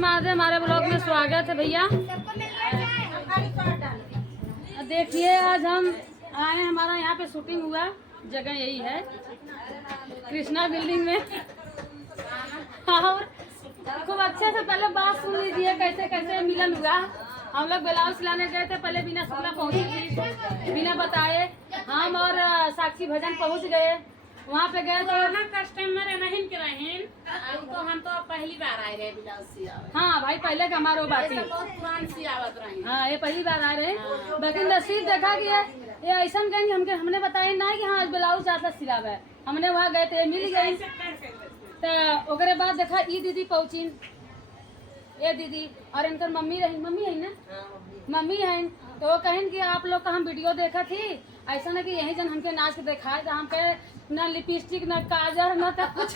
महादेव, हमारे ब्लॉग में स्वागत है भैया। देखिए आज हम आए, हमारा यहाँ पे शूटिंग हुआ, जगह यही है कृष्णा बिल्डिंग में। और खूब अच्छे से पहले बात सुन लीजिए कैसे कैसे मिलन हुआ। हम लोग ब्लाउज सिलाने गए थे, पहले बिना सुना पहुँची थी, बिना बताए हम और साक्षी भजन पहुँच गए। वहाँ पे गए तो ना कस्टमर नहीं के रहें, तो हम तो पहली बार आए रहे ब्लाउज सियावत। हाँ भाई, पहले का हमारा बात है, बहुत पुरान सियावत रहे। हाँ ये पहली बार आ रहे। लेकिन नसीब देखा कि ये ऐसा कहेंगे हमने बताया ना कि हाँ ब्लाउज ज्यादा सिलावा है। हमने वहाँ गए थे, मिल गई। तो ओकरे बाद देखा ई दीदी पहुँची, ये दीदी और इनकर मम्मी रही, मम्मी है ना, मम्मी है। तो वो कहें कि आप लोग का हम वीडियो देखा थी, ऐसा ना कि यही जन हमके नाच के दिखाए, तो हम कहे न लिपस्टिक न काजर न कुछ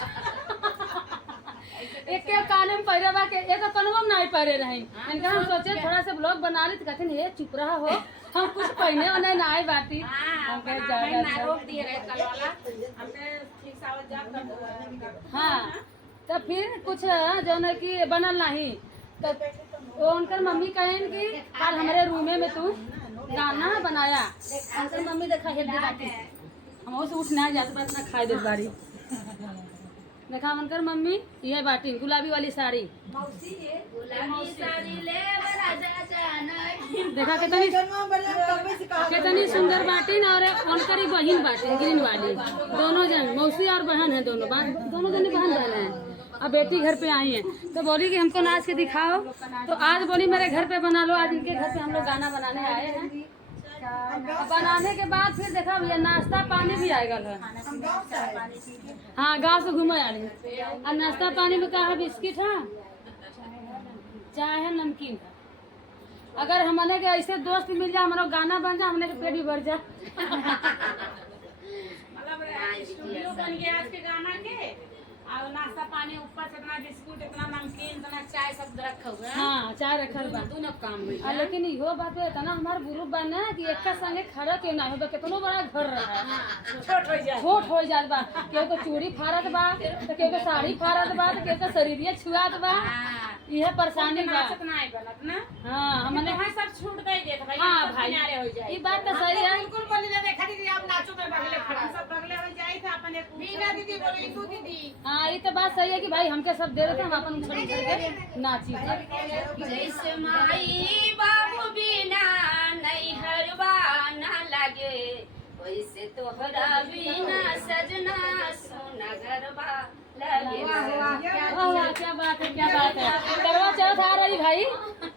एक के काने में पहरे बा के एक कनवा में नहीं पहरे रहे। इनका हम सोचे थोड़ा सा ब्लॉग बना ली, तो कहते ये चुप रहा हो, हम कुछ पहने और नहीं आए बाती। हाँ तो फिर कुछ जो न कि बनल नहीं, तो उनकर मम्मी कहें कि कल हमारे रूमे में तू गाना बनाया। उनकर मम्मी देखा हेल्दी बाटी, हम से उठना जाते इतना खाए दे बारी। देखा उनकर मम्मी ये बाटी गुलाबी वाली साड़ी, देखा कितनी सुंदर बाटी। और उनकर ही बहन बाटी ग्रीन वाली, दोनों जन मौसी और बहन है, दोनों जन बहन है। अब बेटी घर पे आई है तो बोली कि हमको नाच के दिखाओ, तो आज बोली मेरे घर पे बना लो। आज इनके घर पे हम लोग गाना बनाने आए हैं। बनाने के बाद फिर देखा भैया नाश्ता पानी भी आएगा है। हाँ गाँव से घूमे आ रही। और नाश्ता पानी में क्या है, बिस्किट है, चाय है, नमकीन है। अगर हमने के ऐसे दोस्त मिल जाए, हमारा गाना बन जाए, हमने के पेट भी भर जाए। स्टूडियो बन गया आज के गाना के, और नाश्ता पानी ऊपर से इतना बिस्कुट, इतना नमकीन, इतना चाय सब रखा हुआ है। हाँ चाय रखल बा, दोनों काम हुई। लेकिन इहो बात है ना, हमारे ग्रुप बा ना कि एक संगे खड़ा क्यों ना हो, कितनो बड़ा घर रहा है, छोट हो जात बा। केहू को चूड़ी फाड़त बा, तो केहू को साड़ी फाड़त बा, तो केहू को शरीरिया छुआत बा। यह परेशानी बा। हाँ हमने सब छूट गई। हाँ भाई ये बात तो सही है। बिल्कुल बोली देखा दीदी, आप नाचो में बगले खड़ा, सब बगले हो जाए थे अपन। एक मीना दीदी बोली, तू दीदी। हाँ ये तो बात सही है कि भाई हमके सब दे रहे थे, हम अपन उछल उछल के नाची। जैसे माई बाबू बिना नहीं हरवा ना लगे, वैसे तोहरा बिना सजना सोना गरबा लगे। क्या बात है, क्या बात है। करवा चौथ आ रही भाई,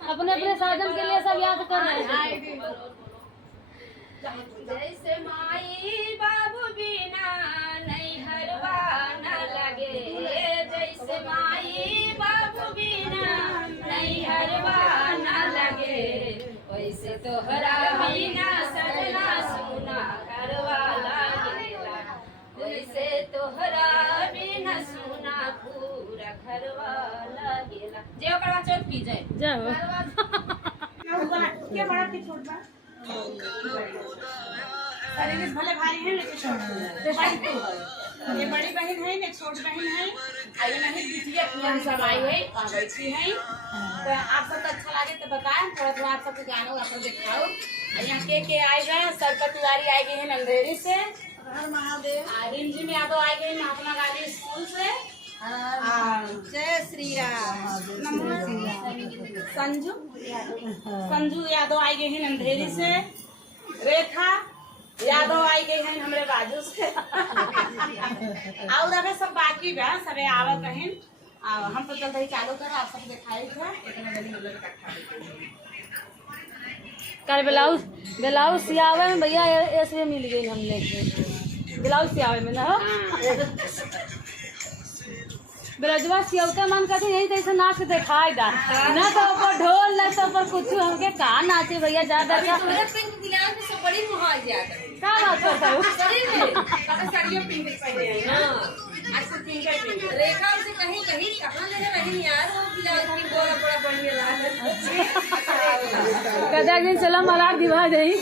अपने अपने साधन के लिए सब याद कर रहे हैं। जैसे माई बाबू बिना नहीं हरवा ना लगे, जैसे माई बाबू बिना नहीं हरवा ना लगे, वैसे तोहरा बिना सजना सोना घरवा लागेला, वैसे तोहरा बिना सोना पूरा घरवा लागेला। जय करवा चौथ की जय। जय हो। क्या बड़ा की छोटा अरे भले भाई है, ये बड़ी बहन है, एक छोटी बहन है, ये नहीं बिटिया की सब आई है, बैठी है। तो आप सबको अच्छा लगे तो बताएं, थोड़ा थोड़ा आप सबको गाना आपको दिखाओ। यहाँ के आएगा, सरपत तिवारी आई गई है नंदेरी से, रिमझिम यादव आई गई महात्मा गांधी स्कूल से, जय श्री राम, संजू यादव आई गई है नंदेरी से, रेखा यादव आई गई है हमारे बाजू से। और अबे सब बाकी बा, सबे आवत रहे। हम तो जल्दी चालू कर, आप सब दिखाई कल ब्लाउज सियावे में भैया ऐसे मिल गई हमने, ब्लाउज सियावे में ना ब्रजवा सियौता मन कहते यही तैसे नाच दिखाई दा ना, तो ऊपर ढोल ना तो ऊपर कुछ हमके कहा नाचे भैया ज्यादा क्या बड़ी मुहाल ज्यादा क्या बात करता हूँ। रेखा से कहीं कहीं कहाँ ले रही यार, बड़ा बढ़िया कदा दिन चला मलाक दिवा दही।